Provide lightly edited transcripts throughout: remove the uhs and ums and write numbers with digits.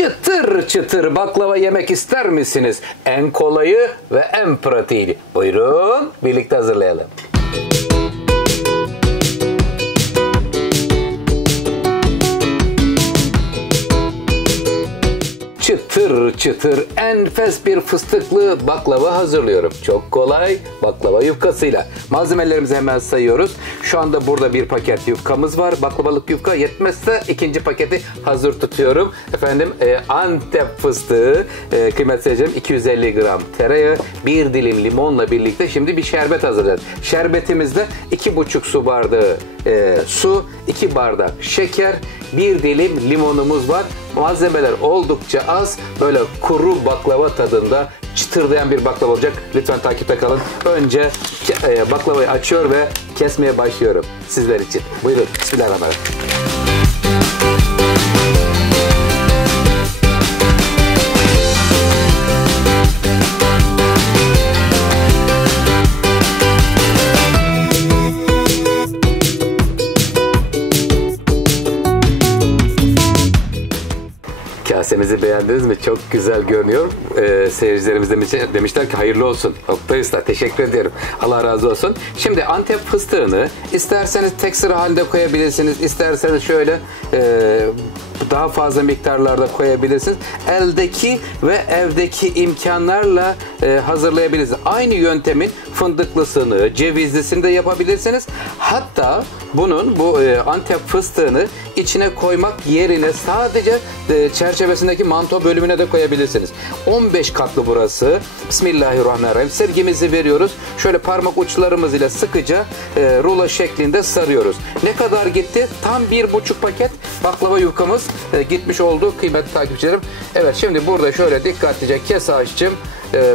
Çıtır çıtır baklava yemek ister misiniz? En kolayı ve en pratiği. Buyurun birlikte hazırlayalım. Çıtır çıtır enfes bir fıstıklı baklava hazırlıyorum. Çok kolay baklava yufkasıyla. Malzemelerimizi hemen sayıyoruz. Şu anda burada bir paket yufkamız var. Baklavalık yufka yetmezse ikinci paketi hazır tutuyorum. Efendim Antep fıstığı, kıymetli seyircilerim, 250 gram tereyağı, bir dilim limonla birlikte şimdi bir şerbet hazırlayacağız. Şerbetimizde 2,5 su bardağı su, 2 bardak şeker, bir dilim limonumuz var. Malzemeler oldukça az. Böyle kuru baklava tadında çıtırdayan bir baklava olacak. Lütfen takipte kalın. Önce baklavayı açıyor ve kesmeye başlıyorum sizler için. Buyurun. Bismillahirrahmanirrahim. Kasemizi beğendiniz mi? Çok güzel görünüyor. Seyircilerimiz demişler ki hayırlı olsun. Oktay Usta, teşekkür ediyorum. Allah razı olsun. Şimdi Antep fıstığını isterseniz tek sıra halinde koyabilirsiniz. İsterseniz şöyle daha fazla miktarlarda koyabilirsiniz. Eldeki ve evdeki imkanlarla hazırlayabilirsiniz. Aynı yöntemin fındıklısını, cevizlisini de yapabilirsiniz. Hatta bunun bu Antep fıstığını içine koymak yerine sadece çerçevesindeki manto bölümüne de koyabilirsiniz. 15 katlı burası. Bismillahirrahmanirrahim. Sergimizi veriyoruz. Şöyle parmak uçlarımız ile sıkıca rulo şeklinde sarıyoruz. Ne kadar gitti? Tam 1,5 paket baklava yufkamız gitmiş oldu kıymetli takipçilerim. Evet, şimdi burada şöyle dikkatlice kes Ayşe'cim.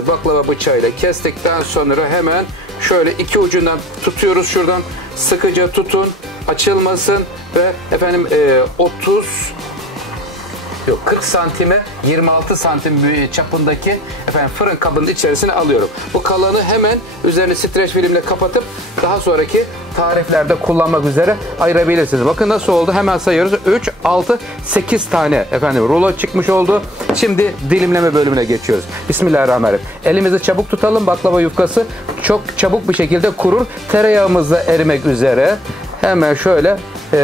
Baklava bıçağıyla kestikten sonra hemen şöyle iki ucundan tutuyoruz, şuradan sıkıca tutun, açılmasın ve efendim 40 santime 26 santim çapındaki fırın kabının içerisine alıyorum. Bu kalanı hemen üzerini streç filmle kapatıp daha sonraki tariflerde kullanmak üzere ayırabilirsiniz. Bakın nasıl oldu? Hemen sayıyoruz. 3, 6, 8 tane rulo çıkmış oldu. Şimdi dilimleme bölümüne geçiyoruz. Bismillahirrahmanirrahim. Elimizi çabuk tutalım. Baklava yufkası çok çabuk bir şekilde kurur. Tereyağımız da erimek üzere. Hemen şöyle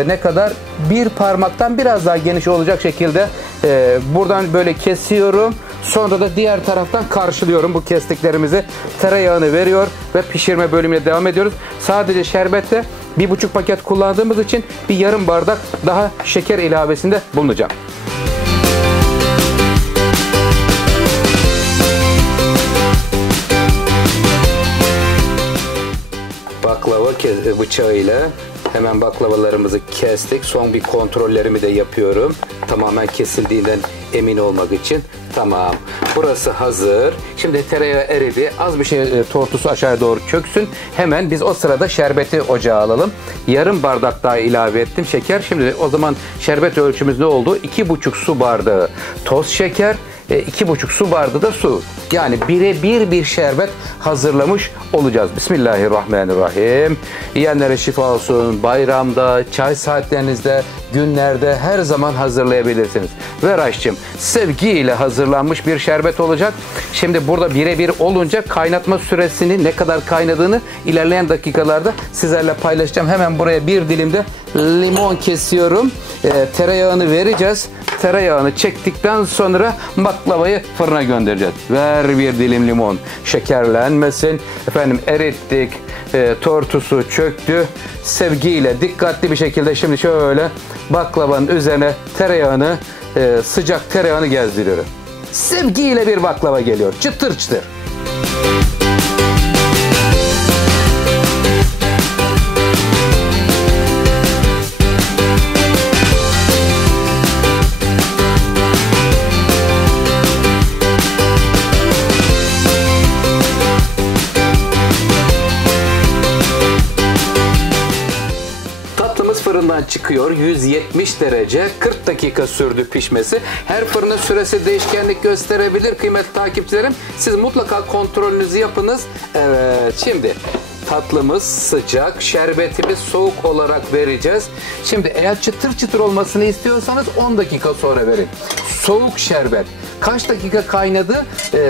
ne kadar? Bir parmaktan biraz daha geniş olacak şekilde buradan böyle kesiyorum. Sonra da diğer taraftan karşılıyorum bu kestiklerimizi. Tereyağını veriyor ve pişirme bölümüne devam ediyoruz. Sadece şerbette 1,5 paket kullandığımız için bir yarım bardak daha şeker ilavesinde bulunacağım. Baklava bıçağıyla hemen baklavalarımızı kestik. Son bir kontrollerimi de yapıyorum. Tamamen kesildiğinden emin olmak için. Tamam. Burası hazır. Şimdi tereyağı eridi. Az bir şey tortusu aşağıya doğru çöksün. Hemen biz o sırada şerbeti ocağa alalım. Yarım bardak daha ilave ettim şeker. Şimdi o zaman şerbet ölçümüz ne oldu? 2,5 su bardağı toz şeker. 2,5 su bardağı da su. Yani birebir bir şerbet hazırlamış olacağız. Bismillahirrahmanirrahim. Yiyenlere şifa olsun. Bayramda, çay saatlerinizde, günlerde her zaman hazırlayabilirsiniz. Ver Ayşe'cim, sevgiyle hazırlanmış bir şerbet olacak. Şimdi burada birebir olunca kaynatma süresini, ne kadar kaynadığını ilerleyen dakikalarda sizlerle paylaşacağım. Hemen buraya bir dilimde limon kesiyorum. Tereyağını vereceğiz. Tereyağını çektikten sonra baklavayı fırına göndereceğiz. Ver bir dilim limon. Şekerlenmesin. Erittik. Tortusu çöktü. Sevgiyle, dikkatli bir şekilde şimdi şöyle baklavanın üzerine tereyağını, sıcak tereyağını gezdiriyorum. Sevgiyle bir baklava geliyor. Çıtır çıtır. Fırından çıkıyor. 170 derece 40 dakika sürdü pişmesi. Her fırının süresi değişkenlik gösterebilir kıymetli takipçilerim. Siz mutlaka kontrolünüzü yapınız. Evet, şimdi tatlımız sıcak, şerbetimiz soğuk olarak vereceğiz. Şimdi eğer çıtır çıtır olmasını istiyorsanız 10 dakika sonra verin. Soğuk şerbet. Kaç dakika kaynadı?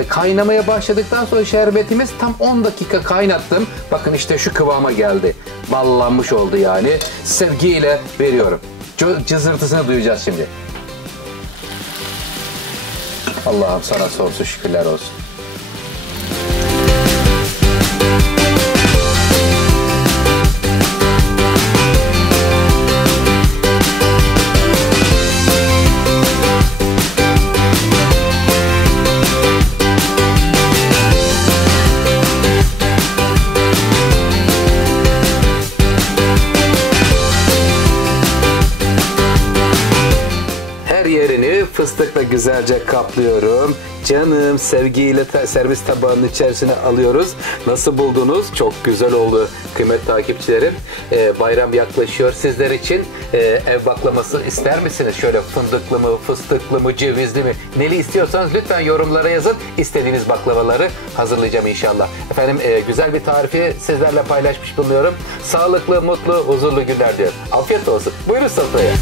Kaynamaya başladıktan sonra şerbetimiz tam 10 dakika kaynattım. Bakın işte şu kıvama geldi. Ballanmış oldu yani. Sevgiyle veriyorum. Cızırtısını duyacağız şimdi. Allah'ım sana sonsuz şükürler olsun. Yerini fıstıkla güzelce kaplıyorum. Canım sevgiyle servis tabağının içerisine alıyoruz. Nasıl buldunuz? Çok güzel oldu kıymetli takipçilerim. Bayram yaklaşıyor. Sizler için ev baklavası ister misiniz? Şöyle fındıklı mı, fıstıklı mı, cevizli mi? Neli istiyorsanız lütfen yorumlara yazın. İstediğiniz baklavaları hazırlayacağım inşallah. Efendim güzel bir tarifi sizlerle paylaşmış bulunuyorum. Sağlıklı, mutlu, huzurlu günler diyorum. Afiyet olsun. Buyurun sofraya.